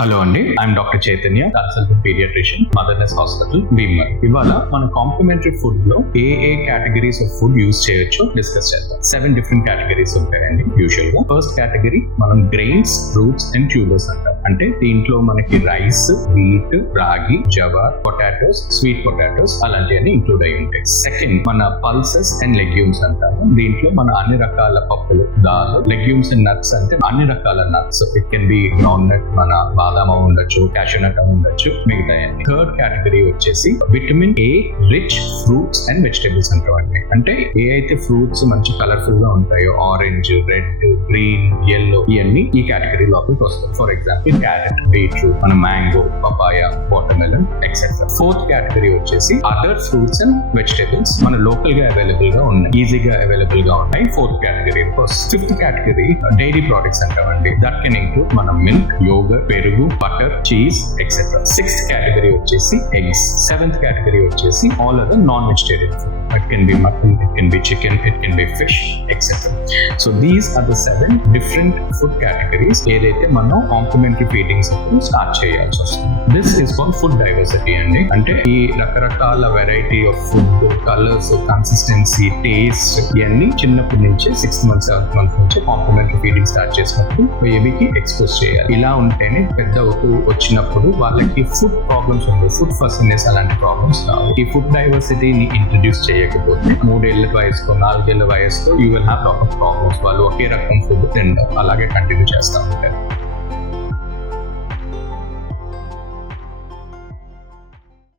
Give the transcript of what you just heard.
Hello అండి, I am doctor Chaitanya, consultant paediatrician, Motherness hospital, Bhimavaram. ఇవాళ మన కాంప్లిమెంటరీ ఫుడ్ లో ఏ కేటగిరీస్ ఆఫ్ ఫుడ్ యూజ్ చేయొచ్చో డిస్కస్ చేద్దాం. 7 డిఫరెంట్ కేటగిరీస్ ఉంటాయండి యూజువల్ గా. ఫస్ట్ కేటగిరీ మనం గ్రెయిన్స్, ఫ్రూట్స్ అండ్ ట్యూబర్స్ అంటాం. అంటే దీంట్లో మనకి rice, wheat, ragi, jowar, potatoes, sweet potatoes అలాంటివన్నీ ఇంక్లూడ్ అయి ఉంటాయి. సెకండ్ మన పల్సెస్ అండ్ లెగ్యూమ్స్ అంటాము. దీంట్లో మన అన్ని రకాల పప్పులు, దాల్, లెగ్యూమ్స్ అండ్ నట్స్ అంటే అన్ని రకాల nuts. It can be ground nut, మన బాదాం ఉండొచ్చు, క్యాషూ నట్ ఉండొచ్చు, మిగతా. థర్డ్ కేటగిరీ వచ్చేసి vitamin A rich fruits and vegetables అంటామండి. అంటే ఏ అయితే ఫ్రూట్స్ మంచి కలర్ఫుల్ గా ఉంటాయో, ఆరెంజ్, రెడ్, గ్రీన్, yellow, ఇవన్నీ ఈ కేటగిరీ లోపలికి వస్తాయి. ఫర్ ఎగ్జాంపుల్ క్యారెట్, బీట్రూట్, మన mango, papaya, water melon etcetera. Fourth category వచ్చేసి అదర్ ఫ్రూట్స్ అండ్ వెజిటేబుల్స్ మన లోకల్ గా అవైలబుల్ గా ఉన్నాయి, ఈజీగా అవైలబుల్ గా ఉన్నాయి. Fourth category. Fifth category dairy products అంటామండి. దట్ కెన్ ఇంక్లూడ్ మన మిల్క్, యోగర్ట్, పెరుగు, butter, cheese etcetera. Sixth category వచ్చేసి ఎగ్స్. సెవెంత్ కేటగిరీ వచ్చేసి all other non vegetarian food. It can be mutton, it can be chicken, it can be fish, etc. So these are the 7 different food categories ఏదైతే మనం complementary feedings start చేయాల్సి వస్తుంది. This is called food diversity అండి. అంటే ఈ రకరకాల variety of food, colours, consistency, taste ఇవన్నీ చిన్నప్పటి నుంచే 6th month 7th month నుంచి కాంప్లిమెంటరీ ఫీడింగ్ స్టార్ట్ చేసినప్పుడు బేబీకి ఎక్స్పోజ్ చేయాలి. ఇలా ఉంటేనే పెద్ద వచ్చినప్పుడు వాళ్ళకి ఫుడ్ ప్రాబ్లమ్స్ ఉండవు, ఫుడ్ ఫస్ట్నెస్ అలాంటి ప్రాబ్లమ్స్ రావు. ఈ ఫుడ్ డైవర్సిటీని ఇంట్రడ్యూస్ చేయకపోతే 3 ఏళ్ల వయసులో, 4 ఏళ్ల వయసులో you will have lot of problems. వాళ్ళు ఒకే రకం ఫుడ్ తినడం అలాగే కంటిన్యూ చేస్తూ ఉంటారు.